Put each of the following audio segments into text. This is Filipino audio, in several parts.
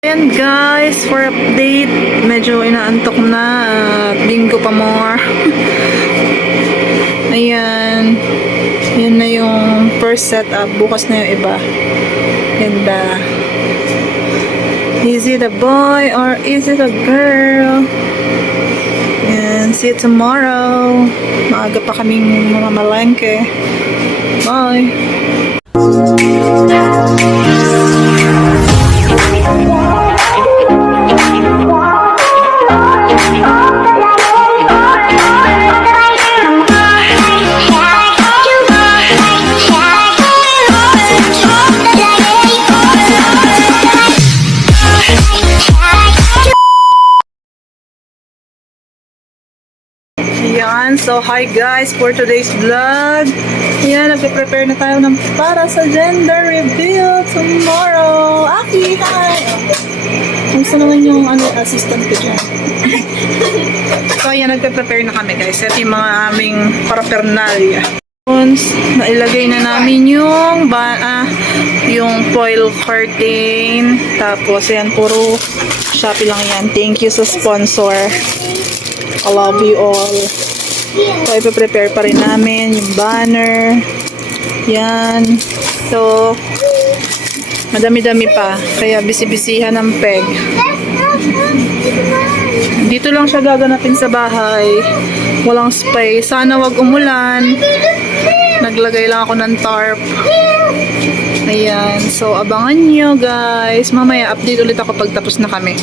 Ayan guys, for update, medyo inaantok na at linggo pa more. Ayan, yun na yung first setup, bukas na yung iba. Ganda. Is it a boy or is it a girl? And see you tomorrow. Maaga pa kaming mga malengke. Bye! Ayan, so hi guys for today's vlog. Ayan, nagpe-prepare na tayo ng para sa gender reveal tomorrow. Aki, hi! Kumusta naman yung assistant ko dyan? So ayan, nagpe-prepare na kami guys. Ito yung mga aming paraphernalia. Nailagay na namin yung foil curtain. Tapos ayan, puro Shopee lang yan. Thank you sa sponsor. I love you all. So, ipaprepare pa rin namin yung banner. Yan. So, madami-dami pa. Kaya bisi-bisihan ng peg. Dito lang siya gaganapin sa bahay. Walang space. Sana wag umulan. Naglagay lang ako ng tarp. Ayan. So, abangan nyo guys. Mamaya, update ulit ako pag tapos na kami.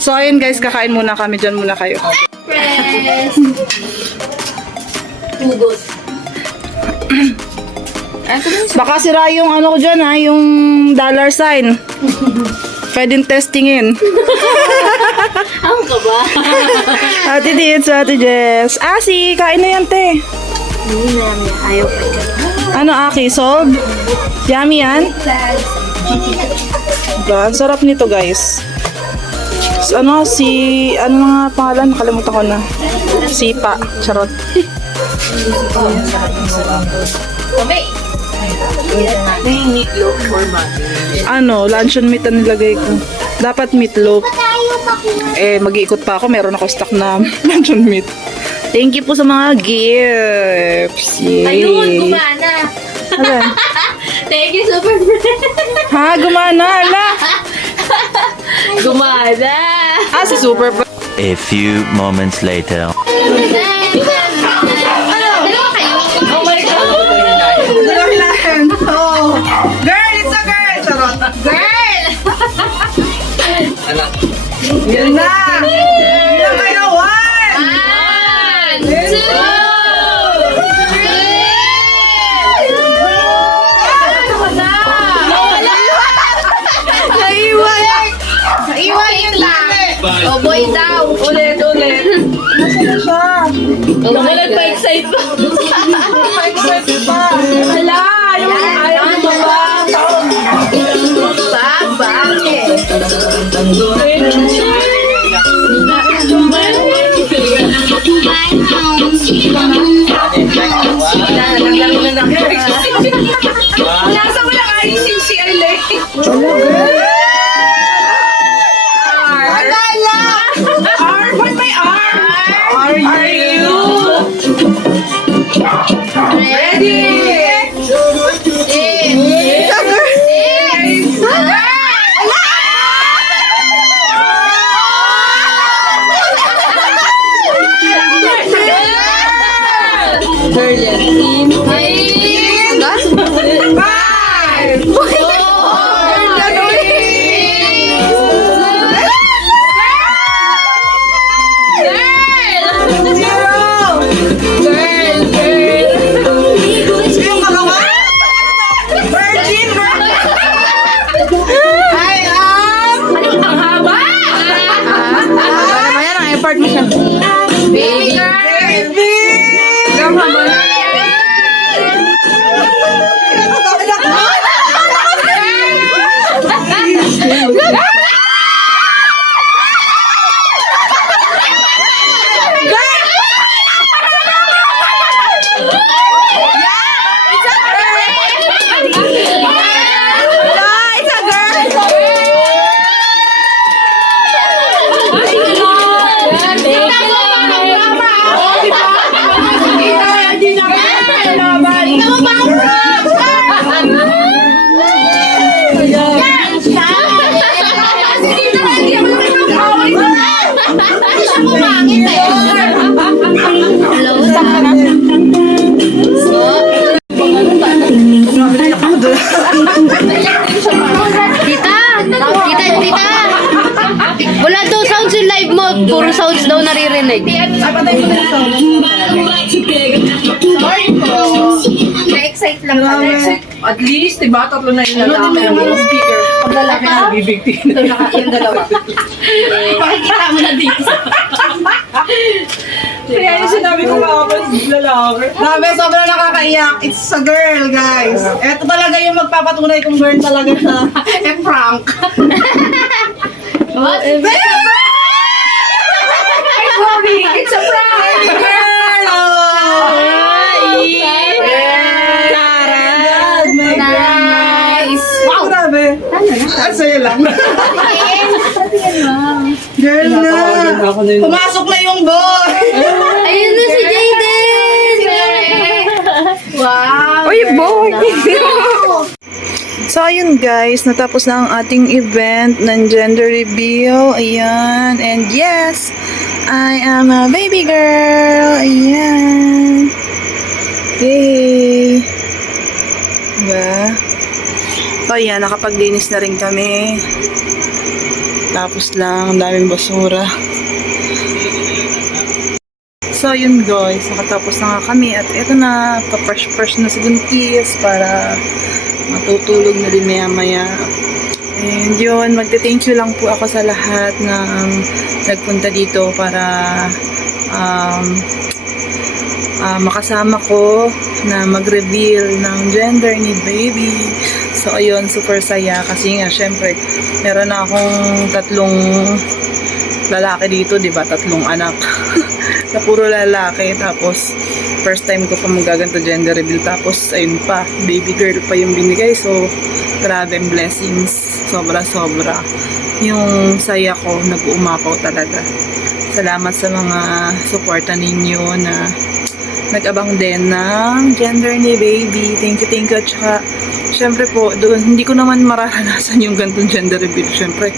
So ayun guys, kakain muna kami, dyan muna kayo. Press. Tubos. Baka sira yung ano ko dyan ha, yung dollar sign. Pwedeng testingin. Ang ka ba? Ate Dits, Ate Jess. Asi, kain na yan, te. Hindi na yan. Ayaw pa ito. Ano, Aki? Sold? Yummy yan? Diba? Ang sarap nito, guys. Ano, ano nga pangalan? Nakalimutan ko na. Sipa. Charot. Ano, luncheon meat ang nilagay ko. Dapat meatloaf. Mag-iikot pa ako. Meron ako stock na luncheon meat. Thank you po sa mga gifts. Yay. Ayun, gumana. Hala. Thank you, super Ha, gumana. Hala. Gumana. Si Super. A few moments later. Dalawa kayo? Oh my God. Oh. Girl, it's a girl. Charot. Girl! Yan na. Yan na kayo. One. 1, 2, 3. Naiwan yun lang. Oh boy daw. Ulit. Nasaan na siya? Nakulat pa excite pa. Pa-excite pa. Hala. Yung ayaw mo ba? Nasa mo lang ICC Arlene. What's my R? Are you? Ready? Baby girl! Wala daw sounds in live mode. Puro sounds daw naririnig. Na-excite lang kami. At least, diba? Tatlo na yung lalaki ng mga speaker. Pag lalaki na bibigti na. Yung dalawa. Pakikita mo na dito. Kaya yung sinabi ko kapag lalaki. Grabe, sobrang nakakaiyak. It's a girl, guys. Ito talaga yung magpapatunay kung girl talaga siya. Prank. What? It's a prank! Girl! Nice! Wow! Grabe. Ang saya lang. Girl na. Pumasok na yung boy. Ayun na si Jayden! Wow! Uy, boy! So, ayun guys, natapos na ang ating event ng gender reveal. Ayan. And yes, I am a baby girl. Ayan. Yay! Diba? So, ayan, nakapag-linis na rin kami. Tapos lang, ang daming basura. So, yun guys, nakatapos na nga kami. At eto na, pa-fresh na si Buntis para matutulog na din maya-maya. And yun, magte-thank you lang po ako sa lahat ng nagpunta dito para makasama ko na mag-reveal ng gender ni baby. So, ayun, super saya kasi nga, syempre, meron na akong 3 lalaki dito, di ba? 3 anak. Na puro lalaki. Tapos, first time ko pa magaganto gender reveal. Tapos, ayun pa, baby girl pa yung binigay. So, grabe blessings. Sobra-sobra. Yung saya ko, nag-uumapaw talaga. Salamat sa mga suporta ninyo na nag-abang din ng gender ni baby. Thank you. At saka, syempre po, doon, hindi ko naman mararanasan yung gantong gender reveal. Syempre,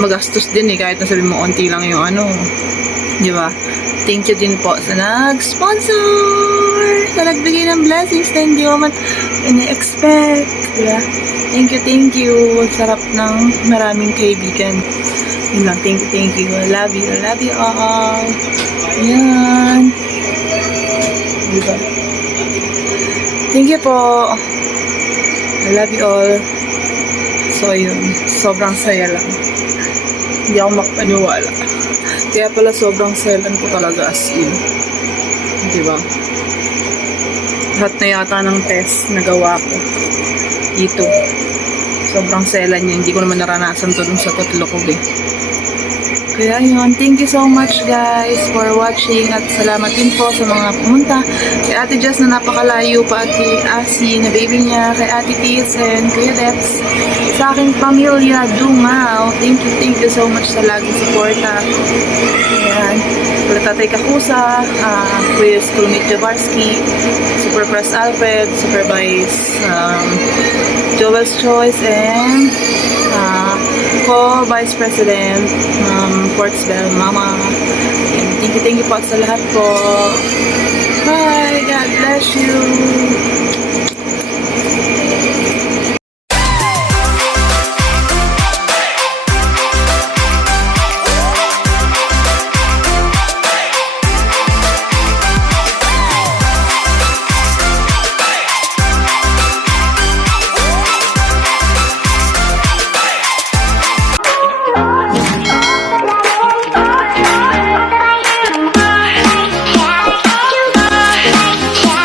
magastos din eh, kahit nasabi mo onti lang yung ano. Di ba? Thank you din po sa nag-sponsor! Sa nagbigay ng blessings na hindi ko man ini-expect. Diba? Thank you. Sarap ng maraming kaibigan. Yun lang, thank you. I love you all. Ayan. Diba? Thank you po. I love you all. So, yun. Sobrang saya lang. Hindi ako makapaniwala. Kaya pala sobrang selan ko talaga as in. Diba? Lahat na yata ng test na gawa ko dito. Sobrang selan niya. Hindi ko naman naranasan to dun sa 3 ko eh. Kaya yun, thank you so much guys for watching at salamat din po sa mga pumunta. Kay Ate Jess na napakalayo pa at kay Asi na baby niya, kay Ate Tis and Kuya Deps. Sa aking pamilya, Dungaw. Thank you so much sa laging suporta. Ayan. Kula Tatay Kakusa, Kuya Schoolmate Jabarski, Super Press Alfred, Supervise Joel's Choice, and Vice President Portsbell Mama. And thank you po sa lahat po. Bye! God bless you!